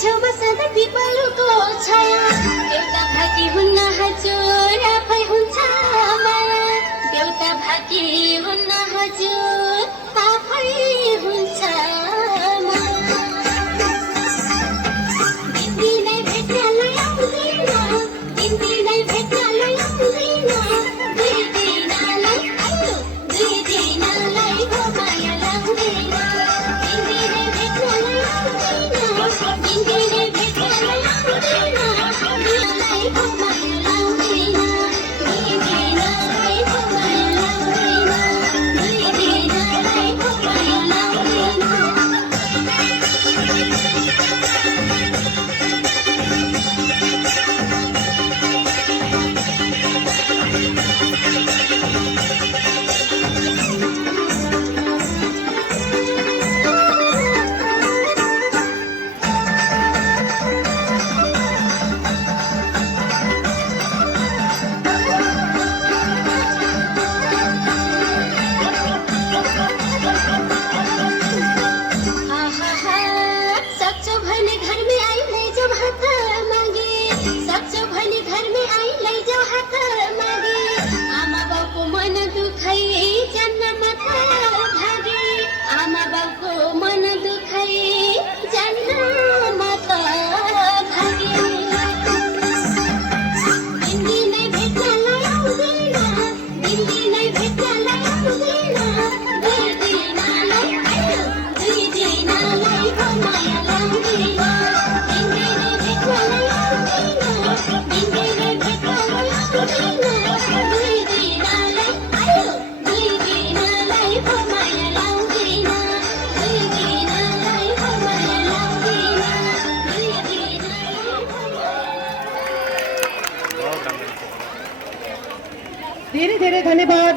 छेउमा सधैँ पिपलको छाया देउता भाकी हुन्न हजुर आफै हुन्छ माया देउता भाकी हुन्न हजुर आफै हुन्छ माया दिनदिनै भेट्नलाई आउँदैन दिनदिनै भेट्नलाई आउँदैन दुई दिनलाई आयो दुई दिनलाई हो माया लाग्दैन दिनदिनै भेट्नलाई आउँदैन दिनदिनै भेट्नलाई आउँदैन दिनलाई हो माया लाग्दैन दुई दिनलाई हो माया लाग्दैन दुई दिनलाई हो माया लाग्दैन सक्छौ भने घरमै आई लैजाऊ हात मागे सक्छौ भने घरमै आई लैजाऊ हात मागे आमा बाउको मन दुखाइ जान्न माथा भागे आमा बाउको मन दुखाइ जान्न माथा भागे दिनदिनै भेट्नलाई आउँदैन दिनदिनै भेट्नलाई आउँदैन दुई दिनलाई आयो दुई दिनलाई हो माया लाग्दैन दिनदिनै भेट्नलाई आउँदैन दिनदिनै भेट्नलाई आउँदैन दुई दिनलाई आयो दुई दिनलाई हो माया लाग्दैन दुई दिनलाई हो माया लाग्दैन दुई दिनलाई हो धेरै धेरै धन्यवाद।